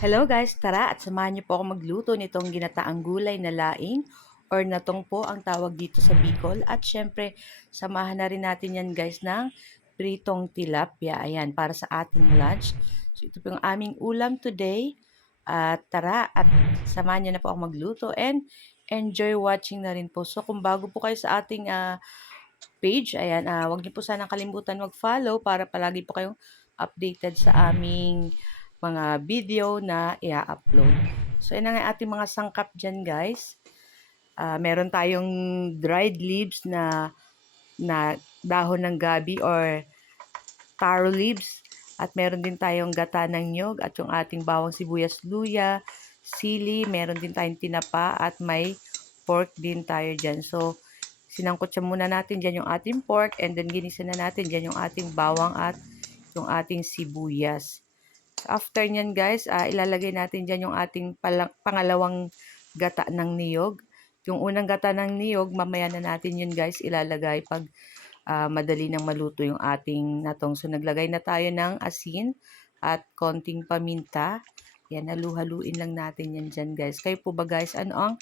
Hello guys, tara at samahan niyo po ako magluto nitong ginataang gulay na laing or natong po ang tawag dito sa Bicol. At syempre, samahan na rin natin yan guys ng pritong tilapia. Ayan, para sa ating lunch. So ito po yung aming ulam today. At tara at samahan niyo na po ako magluto and enjoy watching na rin po. So kung bago po kayo sa ating page, ayan, wag niyo po sanang kalimutan mag-follow para palagi po kayong updated sa aming mga video na i-upload. So, yan ang ating mga sangkap dyan, guys. Meron tayong dried leaves na dahon ng gabi or taro leaves. At meron din tayong gata ng nyog at yung ating bawang sibuyas luya, sili, meron din tayong tinapa at may pork din tayo dyan. So, sinangkot siya muna natin dyan yung ating pork and then ginisa na natin dyan yung ating bawang at yung ating sibuyas. After nyan guys, ilalagay natin dyan yung ating pangalawang gata ng niyog. Yung unang gata ng niyog, mamaya na natin yun guys ilalagay pag madali nang maluto yung ating natong. So naglagay na tayo ng asin at konting paminta. Yan, halu-haluin lang natin yan dyan guys. Kayo po ba guys, ano ang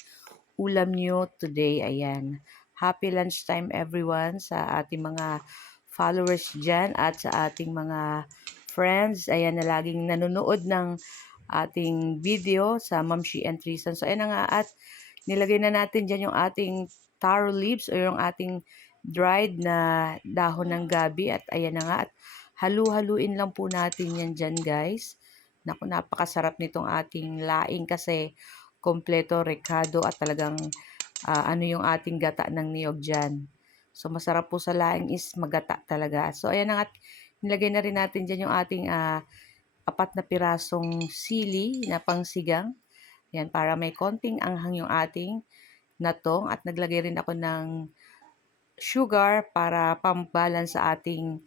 ulam nyo today? Ayan. Happy lunchtime everyone sa ating mga followers dyan at sa ating mga friends, ayan na laging nanonood ng ating video sa Mamshi and Trisan. So, ayan na nga at nilagay na natin dyan yung ating taro leaves o yung ating dried na dahon ng gabi at ayan na nga at halu-haluin lang po natin yan dyan guys. Naku, napakasarap nitong ating laing kasi kompleto, rekado at talagang ano yung ating gata ng niyog dyan. So, masarap po sa laing is magata talaga. So, ayan na nga, nilagay na rin natin dyan yung ating 4 na pirasong sili na pangsigang. Yan, para may konting anghang yung ating natong. At naglagay rin ako ng sugar para pambalance sa ating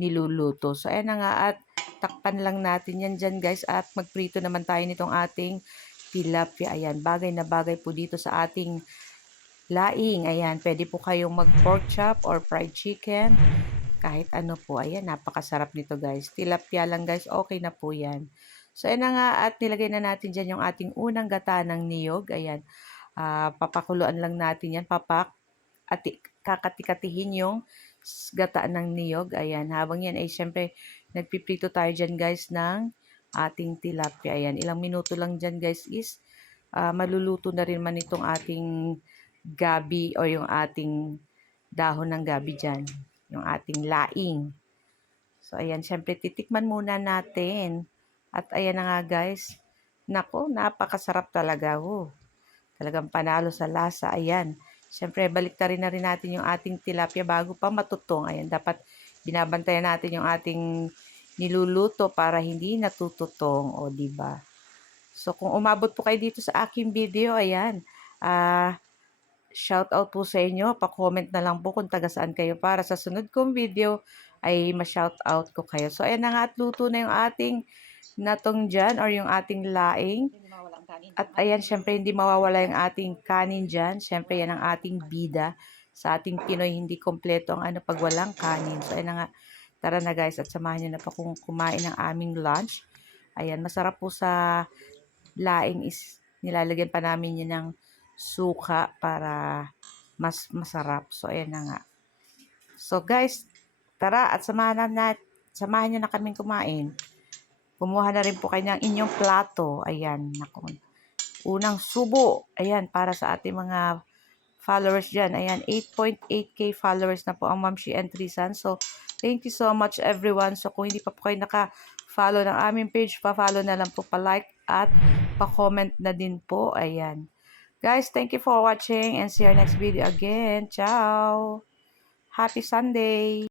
niluluto. So, ayan na nga at takpan lang natin yan dyan guys. At magprito naman tayo nitong ating tilapia. Ayan, bagay na bagay po dito sa ating laing. Ayan, pwede po kayong mag-pork chop or fried chicken. Kahit ano po. Ayan, napakasarap nito guys. Tilapia lang guys, okay na po yan. So, ayan na nga at nilagay na natin dyan yung ating unang gata ng niyog. Ayan, papakuluan lang natin yan. At kakatikatihin yung gata ng niyog. Ayan, habang yan ay syempre nagpiprito tayo dyan guys ng ating tilapia. Ayan, ilang minuto lang dyan guys is maluluto na rin man itong ating gabi o yung ating dahon ng gabi dyan. Yung ating laing. So, ayan, syempre titikman muna natin. At ayan na nga guys. Nako, napakasarap talaga. Oh. Talagang panalo sa lasa. Ayan. Syempre, baliktarin na rin natin yung ating tilapia bago pa matutong. Ayan, dapat binabantayan natin yung ating niluluto para hindi natututong. O, diba? So, kung umabot po kayo dito sa aking video, ayan, shout out po sa inyo. Pa-comment na lang po kung taga saan kayo para sa sunod kong video ay ma-shout out ko kayo. So, ayan na nga at luto na yung ating natong dyan or yung ating laing. At ayan, syempre hindi mawawala yung ating kanin dyan. Syempre yan ang ating bida. Sa ating Pinoy, hindi kompleto ang ano pag walang kanin. So, ayan na nga. Tara na guys at samahan nyo na pa kung kumain ng aming lunch. Ayan, masarap po sa laing is nilalagyan pa namin yun ng suka para mas masarap. So, ayan na nga. So, guys, tara at samahan nyo na kaming kumain. Kumuha na rin po kayo ng inyong plato. Ayan, naku. Unang subo. Ayan, para sa ating mga followers dyan. Ayan, 8.8k followers na po ang Mamshi and Trisan. So, thank you so much everyone. So, kung hindi pa po kayo naka-follow ng aming page, pa-follow na lang po, pa-like at pa-comment na din po. Ayan. Guys, thank you for watching and see you next video again. Ciao! Happy Sunday!